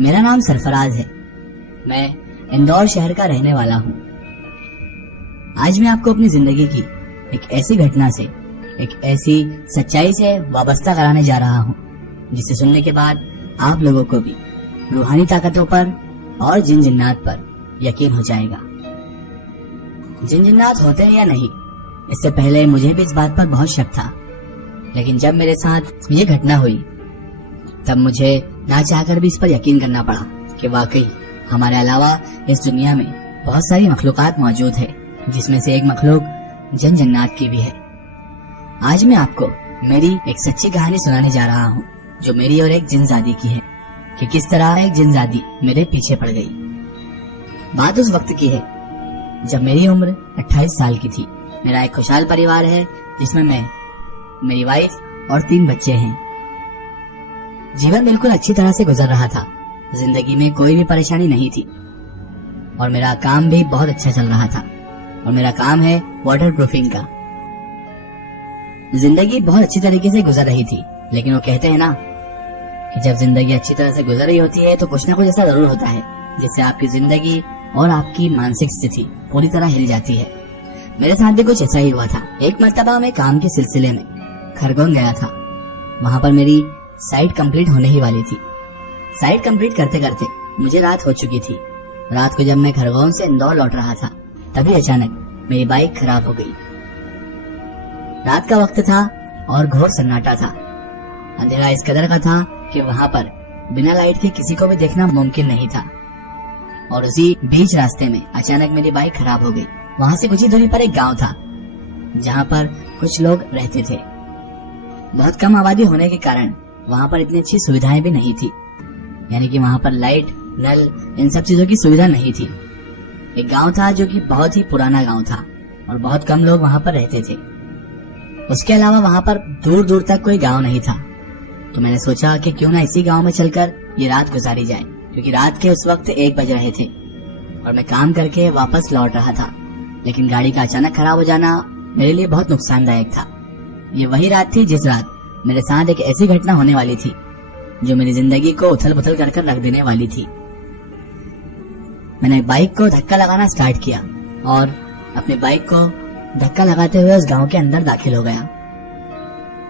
मेरा नाम सरफराज है। मैं इंदौर शहर का रहने वाला हूँ। आज मैं आपको अपनी जिंदगी की एक ऐसी घटना से, एक ऐसी सच्चाई से वाबस्ता कराने जा रहा हूँ जिसे सुनने के बाद आप लोगों को भी रूहानी ताकतों पर और जिन जिन्नात पर यकीन हो जाएगा। जिन जिन्नात होते हैं या नहीं, इससे पहले मुझे भी इस बात पर बहुत शक था, लेकिन जब मेरे साथ ये घटना हुई तब मुझे ना चाहकर भी इस पर यकीन करना पड़ा कि वाकई हमारे अलावा इस दुनिया में बहुत सारी मखलूकात मौजूद है, जिसमें से एक मखलूक जिन जन्नात की भी है। आज मैं आपको मेरी एक सच्ची कहानी सुनाने जा रहा हूँ जो मेरी और एक जिनजादी की है कि किस तरह एक जिनजादी मेरे पीछे पड़ गई। बात उस वक्त की है जब मेरी उम्र 28 साल की थी। मेरा एक खुशहाल परिवार है जिसमें मैं, मेरी वाइफ और 3 बच्चे हैं। जीवन बिल्कुल अच्छी तरह से गुजर रहा था। जिंदगी में कोई भी परेशानी नहीं थी और मेरा काम भी बहुत अच्छा चल रहा था। और मेरा काम है वाटर प्रूफिंग का। जिंदगी बहुत अच्छी तरीके से गुजर रही थी, लेकिन वो कहते हैं ना कि जब जिंदगी अच्छी तरह से गुजर रही होती है तो कुछ ना कुछ ऐसा जरूर होता है जिससे आपकी जिंदगी और आपकी मानसिक स्थिति पूरी तरह हिल जाती है। मेरे साथ भी कुछ ऐसा ही हुआ था। एक मर्तबा मैं काम के सिलसिले में खरगोन गया था। वहाँ पर मेरी साइट कंप्लीट होने ही वाली थी। साइट कंप्लीट करते करते मुझे रात हो चुकी थी। रात को जब मैं खरगोन से इंदौर लौट रहा था तभी अचानक मेरी बाइक खराब हो गई। रात का वक्त था और घोर सन्नाटा था। अंधेरा इस कदर का था कि वहाँ पर बिना लाइट के किसी को भी देखना मुमकिन नहीं था। और उसी बीच रास्ते में अचानक मेरी बाइक खराब हो गई। वहाँ से कुछ ही दूरी पर एक गांव था जहाँ पर कुछ लोग रहते थे। बहुत कम आबादी होने के कारण वहाँ पर इतनी अच्छी सुविधाएं भी नहीं थी, यानी कि वहाँ पर लाइट, नल, इन सब चीजों की सुविधा नहीं थी। एक गांव था जो कि बहुत ही पुराना गांव था और बहुत कम लोग वहाँ पर रहते थे। उसके अलावा वहाँ पर दूर दूर तक कोई गांव नहीं था। तो मैंने सोचा कि क्यों ना इसी गांव में चलकर ये रात गुजारी जाए, क्योंकि रात के उस वक्त 1 बज रहे थे और मैं काम करके वापस लौट रहा था। लेकिन गाड़ी का अचानक खराब हो जाना मेरे लिए बहुत नुकसानदायक था। ये वही रात थी जिस रात मेरे साथ एक ऐसी घटना होने वाली थी जो मेरी जिंदगी को उथल पुथल कर रख देने वाली थी। मैंने बाइक को धक्का लगाना स्टार्ट किया और अपनी बाइक को धक्का लगाते हुए उस गांव के अंदर दाखिल हो गया।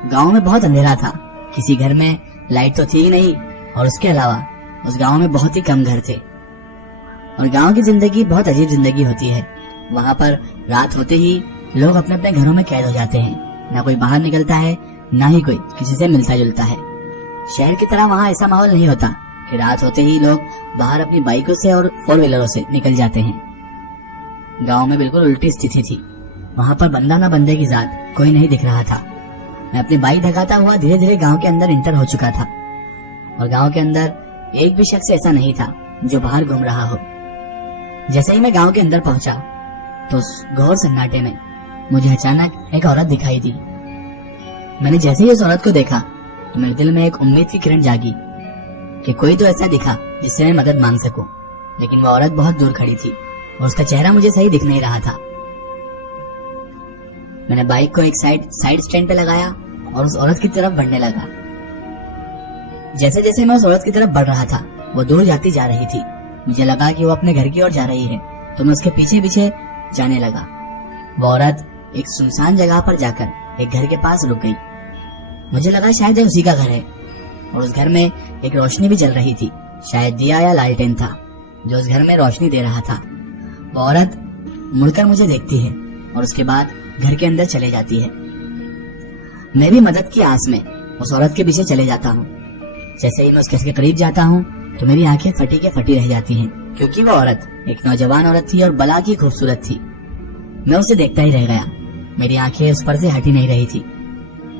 गांव में बहुत अंधेरा था, किसी घर में लाइट तो थी ही नहीं और उसके अलावा उस गांव में बहुत ही कम घर थे। और गांव की जिंदगी बहुत अजीब जिंदगी होती है। वहाँ पर रात होते ही लोग अपने अपने घरों में कैद हो जाते हैं। ना कोई बाहर निकलता है, ना ही कोई किसी से मिलता जुलता है। शहर की तरह वहाँ ऐसा माहौल नहीं होता कि रात होते ही लोग बाहर अपनी बाइकों से और 4 व्हीलरों से निकल जाते हैं। गांव में बिल्कुल उल्टी स्थिति थी। वहाँ पर बंदा ना बंदे की जात कोई नहीं दिख रहा था। मैं अपनी बाइक धकाता हुआ धीरे धीरे गांव के अंदर इंटर हो चुका था और गांव के अंदर एक भी शख्स ऐसा नहीं था जो बाहर घूम रहा हो। जैसे ही मैं गांव के अंदर पहुंचा तो उस घोर सन्नाटे में मुझे अचानक एक औरत दिखाई दी। मैंने जैसे ही उस औरत को देखा तो मेरे दिल में एक उम्मीद की किरण जागी कि कोई तो ऐसा दिखा जिससे मैं मदद मांग सकूं। लेकिन वो औरत बहुत दूर खड़ी थी और उसका चेहरा मुझे सही दिख नहीं रहा था। मैंने बाइक को एक साइड स्टैंड पे लगाया और उस औरत की तरफ बढ़ने लगा। जैसे जैसे मैं उस औरत की तरफ बढ़ रहा था वो दूर जाती जा रही थी। मुझे लगा कि वो अपने घर की ओर जा रही है, तो मैं उसके पीछे पीछे जाने लगा। वो औरत एक सुनसान जगह पर जाकर एक घर के पास रुक गई। मुझे लगा शायद उसी का घर है और उस घर में एक रोशनी भी जल रही थी। शायद दिया या लालटेन था जो उस घर में रोशनी दे रहा था। वो औरत मुड़कर मुझे देखती है और उसके बाद घर के अंदर चले जाती है। मैं भी मदद की आस में उस औरत के पीछे चले जाता हूँ। जैसे ही मैं उसके करीब जाता हूँ तो मेरी आंखें फटी के फटी रह जाती हैं, क्योंकि वो औरत एक नौजवान औरत थी और बला की खूबसूरत थी। मैं उसे देखता ही रह गया। मेरी आंखें उस पर से हटी नहीं रही थी।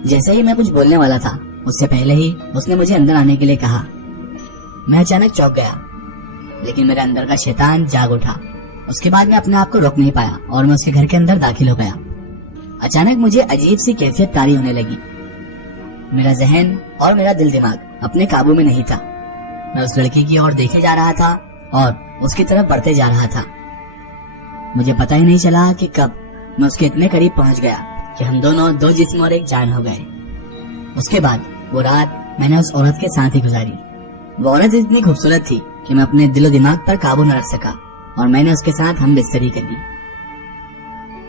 जैसे ही मैं कुछ बोलने वाला था उससे पहले ही उसने मुझे अंदर आने के लिए कहा। मैं अचानक चौंक गया, लेकिन मेरे अंदर का शैतान जाग उठा। उसके बाद मैं अपने आप को रोक नहीं पाया और मैं उसके घर के अंदर दाखिल हो गया। अचानक मुझे अजीब सी कैफियत तारी होने लगी। मेरा जहन और मेरा दिल दिमाग अपने काबू में नहीं था। मैं उस लड़की की ओर देखे जा रहा था और उसकी तरफ बढ़ते जा रहा था। मुझे पता ही नहीं चला कि कब मैं उसके इतने करीब पहुंच गया कि हम दोनों 2 जिस्म और एक जान हो गए। उसके बाद वो रात मैंने उस औरत के साथ ही गुजारी। वो औरत इतनी खूबसूरत थी कि मैं अपने दिलो दिमाग पर काबू न रख सका और मैंने उसके साथ हम बिस्तरी कर ली।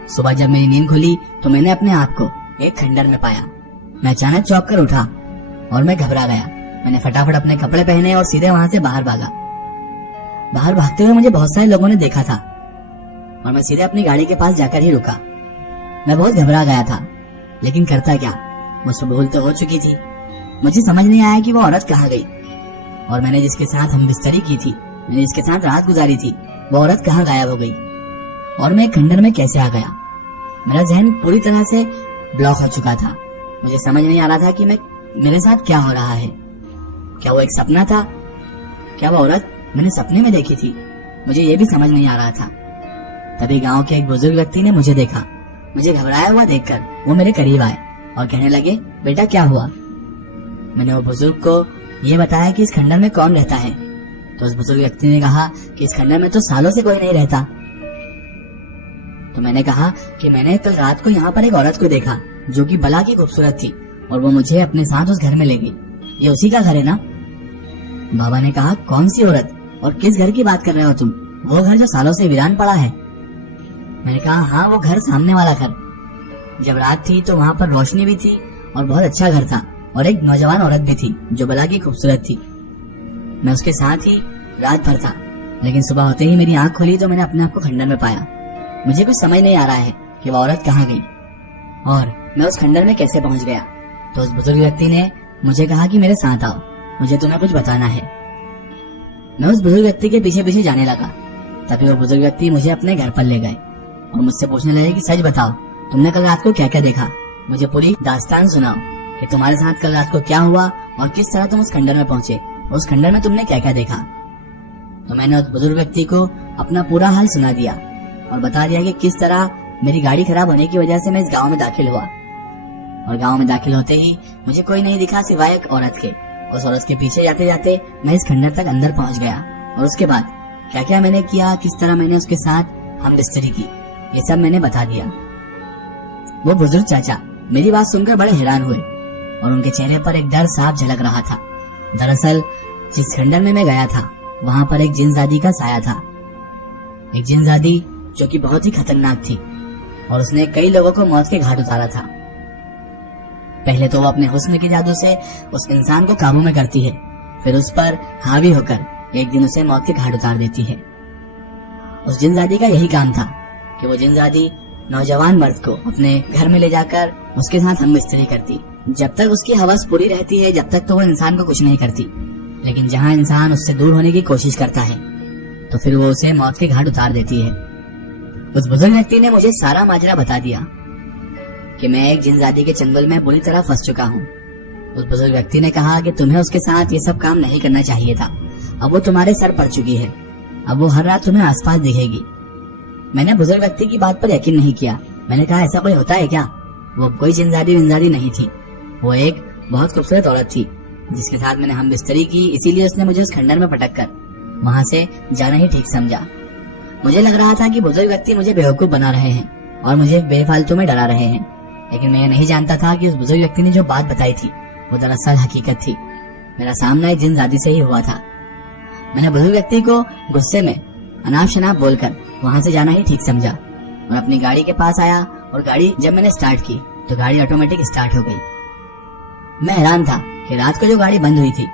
सुबह जब मेरी नींद खुली तो मैंने अपने आप को एक खंडर में पाया। मैं अचानक चौंक कर उठा और मैं घबरा गया। मैंने फटाफट अपने कपड़े पहने और सीधे वहां से बाहर भागा। बाहर भागते हुए मुझे बहुत सारे लोगों ने देखा था और मैं सीधे अपनी गाड़ी के पास जाकर ही रुका। मैं बहुत घबरा गया था, लेकिन करता क्या, मुझसे भूल तो हो चुकी थी। मुझे समझ नहीं आया कि वो औरत कहाँ गई और मैंने जिसके साथ हम बिस्तरी की थी, मैंने जिसके साथ रात गुजारी थी, वो औरत कहाँ गायब हो गई और मैं खंडर में कैसे आ गया। मेरा जहन पूरी तरह से ब्लॉक हो चुका था। मुझे समझ नहीं आ रहा था कि मेरे साथ क्या हो रहा है। क्या वो एक सपना था? क्या वो औरत मैंने सपने में देखी थी? मुझे ये भी समझ नहीं आ रहा था। तभी गांव के एक बुजुर्ग व्यक्ति ने मुझे देखा। मुझे घबराया हुआ देखकर वो मेरे करीब आए और कहने लगे, बेटा क्या हुआ? मैंने वो बुजुर्ग को ये बताया कि इस खंडर में कौन रहता है। तो उस बुजुर्ग व्यक्ति ने कहा कि इस खंडर में तो सालों से कोई नहीं रहता। तो मैंने कहा कि मैंने कल रात को यहाँ पर एक औरत को देखा जो कि भला की खूबसूरत थी और वो मुझे अपने साथ उस घर में ले गई। ये उसी का घर है ना? बाबा ने कहा, कौन सी औरत और किस घर की बात कर रहे हो तुम? वो घर जो सालों से वीरान पड़ा है। मैंने कहा, हाँ वो घर, सामने वाला घर। जब रात थी तो वहाँ पर रोशनी भी थी और बहुत अच्छा घर था और एक नौजवान औरत भी थी जो भला की खूबसूरत थी। मैं उसके साथ ही रात भर था, लेकिन सुबह होते ही मेरी आंख खुली तो मैंने अपने आप को खंडर में पाया। मुझे कुछ समझ नहीं आ रहा है कि वो औरत कहाँ गई और मैं उस खंडर में कैसे पहुंच गया। तो उस बुजुर्ग व्यक्ति ने मुझे कहा कि मेरे साथ आओ, मुझे तुम्हें कुछ बताना है। मैं उस बुजुर्ग व्यक्ति के पीछे पीछे जाने लगा। तभी वो बुजुर्ग व्यक्ति मुझे अपने घर पर ले गए और मुझसे पूछने लगे कि सच बताओ, तुमने कल रात को क्या क्या देखा? मुझे पूरी दास्तान सुनाओ कि तुम्हारे साथ कल रात को क्या हुआ और किस तरह तुम उस खंडर में पहुंचे, उस खंडर में तुमने क्या क्या देखा। तो मैंने उस बुजुर्ग व्यक्ति को अपना पूरा हाल सुना दिया और बता दिया कि किस तरह मेरी गाड़ी खराब होने की वजह से मैं इस गांव में दाखिल हुआ और गांव में दाखिल होते ही मुझे कोई नहीं दिखा सिवाय एक औरत के। उस औरत के पीछे जाते जाते मैं इस खंडर तक अंदर पहुंच गया और उसके बाद क्या क्या मैंने किया, किस तरह मैंने उसके साथ हम बिस्तरी की, ये सब मैंने बता दिया। वो बुजुर्ग चाचा मेरी बात सुनकर बड़े हैरान हुए और उनके चेहरे पर एक डर साफ झलक रहा था। दरअसल जिस खंडर में मैं गया था वहाँ पर एक जिनजादी का साया था। एक जिनजादी जो कि बहुत ही खतरनाक थी और उसने कई लोगों को मौत के घाट उतारा था। पहले तो वो अपने हुस्न के जादू से उस इंसान को काबू में करती है, फिर उस पर हावी होकर एक दिन उसे मौत के घाट उतार देती है। उस जिनजादी का यही काम था कि वो जिनजादी नौजवान मर्द को अपने घर में ले जाकर उसके साथ हम बिस्तरी करती। जब तक उसकी हवस पूरी रहती है, जब तक तो वो इंसान को कुछ नहीं करती, लेकिन जहाँ इंसान उससे दूर होने की कोशिश करता है तो फिर वो उसे मौत के घाट उतार देती है। उस बुजुर्ग व्यक्ति ने मुझे सारा माजरा बता दिया कि मैं एक जिनजादी के चंगुल में बुरी तरह फंस चुका हूँ। उस बुजुर्ग व्यक्ति ने कहा कि तुम्हें उसके साथ ये सब काम नहीं करना चाहिए था। अब वो तुम्हारे सर पड़ चुकी है, अब वो हर रात तुम्हें आसपास दिखेगी। मैंने बुजुर्ग व्यक्ति की बात पर यकीन नहीं किया। मैंने कहा, ऐसा कोई होता है क्या? वो कोई जिनजादी विनजादी नहीं थी, वो एक बहुत खूबसूरत औरत थी जिसके साथ मैंने हम बिस्तरी की, इसीलिए उसने मुझे उस खंडर में पटक कर वहाँ से जाना ही ठीक समझा। मुझे लग रहा था कि बुजुर्ग व्यक्ति मुझे बेवकूफ बना रहे हैं और मुझे बेफालतू में डरा रहे हैं, लेकिन मैं ये नहीं जानता था कि उस बुजुर्ग व्यक्ति ने जो बात बताई थी वो दरअसल हकीकत थी। मेरा सामना एक जिनजादी से ही हुआ था। मैंने बुजुर्ग व्यक्ति को गुस्से में अनाप शनाप बोलकर वहाँ से जाना ही ठीक समझा और अपनी गाड़ी के पास आया और गाड़ी जब मैंने स्टार्ट की तो गाड़ी ऑटोमेटिक स्टार्ट हो गई। मैं हैरान था कि रात को जो गाड़ी बंद हुई थी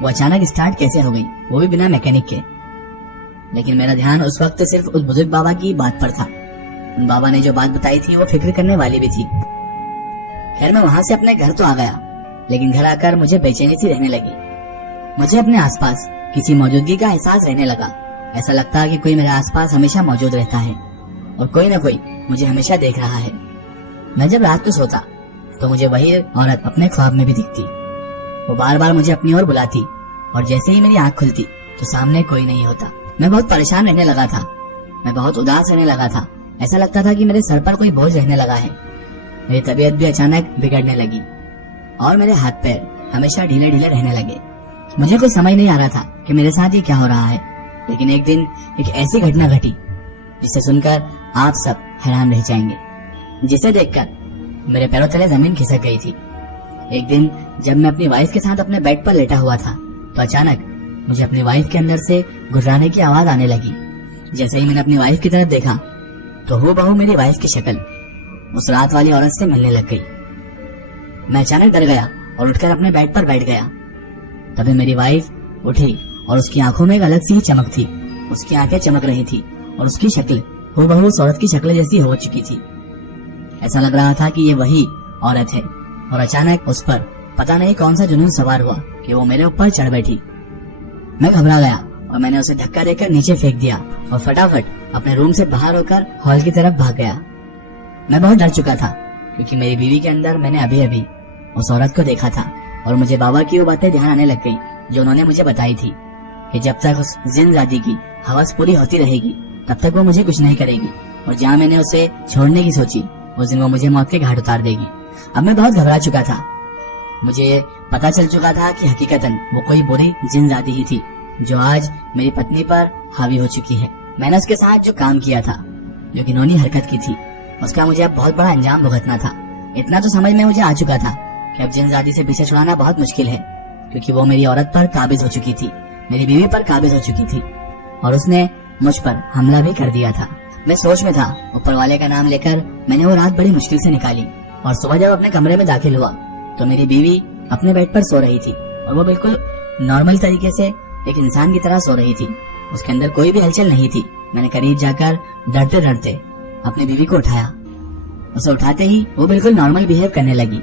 वो अचानक स्टार्ट कैसे हो गई, वो भी बिना मैकेनिक के। लेकिन मेरा ध्यान उस वक्त सिर्फ उस बुजुर्ग बाबा की बात पर था। उन बाबा ने जो बात बताई थी वो फिक्र करने वाली भी थी। खैर मैं वहां से अपने घर तो आ गया, लेकिन घर आकर मुझे बेचैनी सी रहने लगी। मुझे अपने आसपास किसी मौजूदगी का एहसास रहने लगा। ऐसा लगता कि कोई मेरे आसपास हमेशा मौजूद रहता है और कोई न कोई मुझे हमेशा देख रहा है। मैं जब रात को सोता तो मुझे वही औरत अपने ख्वाब में भी दिखती। वो बार बार मुझे अपनी ओर बुलाती और जैसे ही मेरी आंख खुलती तो सामने कोई नहीं होता। मैं बहुत परेशान रहने लगा था, मैं बहुत उदास रहने लगा था। ऐसा लगता था कि मेरे सर पर कोई बोझ रहने लगा है। मेरी तबीयत भी अचानक बिगड़ने लगी और मेरे हाथ पैर हमेशा ढीले ढीले रहने लगे। मुझे कोई समझ नहीं आ रहा था कि मेरे साथ ये क्या हो रहा है। लेकिन एक दिन एक ऐसी घटना घटी जिसे सुनकर आप सब हैरान रह जाएंगे, जिसे देखकर मेरे पैरों तले जमीन खिसक गई थी। एक दिन जब मैं अपनी वाइफ के साथ अपने बेड पर लेटा हुआ था तो अचानक मुझे अपनी वाइफ के अंदर से गुर्राने की आवाज आने लगी। जैसे ही मैंने अपनी वाइफ की तरफ देखा तो हूबहू मेरी वाइफ की शक्ल उस रात वाली औरत से मिलने लग गई। मैं अचानक डर गया और उठकर अपने बेड पर बैठ गया। तभी मेरी वाइफ उठी और उसकी आंखों में एक अलग सी चमक थी। उसकी आंखें चमक रही थी और उसकी शक्ल हूबहू उस औरत की शक्ल जैसी हो चुकी थी। ऐसा लग रहा था कि ये वही औरत है। और अचानक उस पर पता नहीं कौन सा जुनून सवार हुआ कि वो मेरे ऊपर चढ़ बैठी। मैं घबरा गया और मैंने उसे धक्का देकर नीचे फेंक दिया और फटाफट अपने रूम से बाहर होकर हॉल की तरफ भाग गया। मैं बहुत डर चुका था क्योंकि मेरी बीवी के अंदर मैंने अभी अभी उस औरत को देखा था और मुझे बाबा की वो बातें ध्यान आने लग गई जो उन्होंने मुझे बताई थी कि जब तक उस जिनजादी की हवस पूरी होती रहेगी तब तक वो मुझे कुछ नहीं करेगी और जहाँ मैंने उसे छोड़ने की सोची उस दिन वो मुझे मौत के घाट उतार देगी। अब मैं बहुत घबरा चुका था। मुझे पता चल चुका था कि हकीकतन वो कोई बुरी जिनजादी ही थी जो आज मेरी पत्नी पर हावी हो चुकी है। मैंने उसके साथ जो काम किया था, जो घिनौनी हरकत की थी, उसका मुझे अब बहुत बड़ा अंजाम भुगतना था। इतना तो समझ में मुझे आ चुका था कि अब जिनजादी से पीछे छुड़ाना बहुत मुश्किल है क्योंकि वो मेरी औरत पर काबिज हो चुकी थी, मेरी बीवी पर काबिज हो चुकी थी और उसने मुझ पर हमला भी कर दिया था। मैं सोच में था। ऊपर वाले का नाम लेकर मैंने वो रात बड़ी मुश्किल से निकाली और सुबह जब अपने कमरे में दाखिल हुआ तो मेरी बीवी अपने बेड पर सो रही थी और वो बिल्कुल नॉर्मल तरीके से एक इंसान की तरह सो रही थी। उसके अंदर कोई भी हलचल नहीं थी। मैंने करीब जाकर डरते डरते अपनी बीवी को उठाया। उसे उठाते ही वो बिल्कुल नॉर्मल बिहेव करने लगी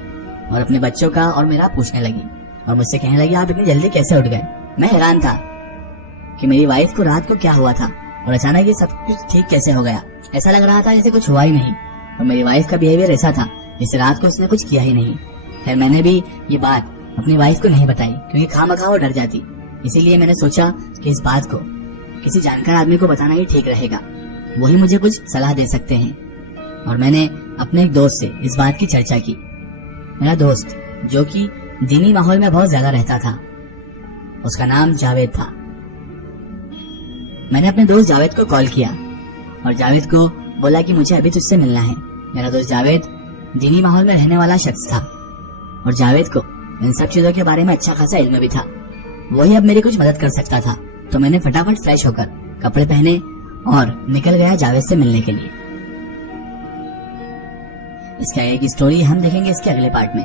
और अपने बच्चों का और मेरा पूछने लगी और मुझसे कहने लगी, आप इतनी जल्दी कैसे उठ गए? मैं हैरान था कि मेरी वाइफ को रात को क्या हुआ था और अचानक ये सब कुछ ठीक कैसे हो गया। ऐसा लग रहा था जैसे कुछ हुआ ही नहीं और मेरी वाइफ का बिहेवियर ऐसा था जैसे रात को उसने कुछ किया ही नहीं। खैर मैंने भी ये बात अपनी वाइफ को नहीं बताई क्योंकि खामखा वो डर जाती। इसीलिए मैंने सोचा कि इस बात को किसी जानकार आदमी को बताना ही ठीक रहेगा, वही मुझे कुछ सलाह दे सकते हैं। और मैंने अपने एक दोस्त से इस बात की चर्चा की। मेरा दोस्त जो कि दीनी माहौल में बहुत ज्यादा रहता था, उसका नाम जावेद था। मैंने अपने दोस्त जावेद को कॉल किया और जावेद को बोला कि मुझे अभी तुझसे मिलना है। मेरा दोस्त जावेद दीनी माहौल में रहने वाला शख्स था और जावेद को इन सब चीजों के बारे में अच्छा खासा इल्म भी था। वही अब मेरी कुछ मदद कर सकता था। तो मैंने फटाफट फ्रेश होकर कपड़े पहने और निकल गया जावेद से मिलने के लिए। इसका एक स्टोरी हम देखेंगे इसके अगले पार्ट में।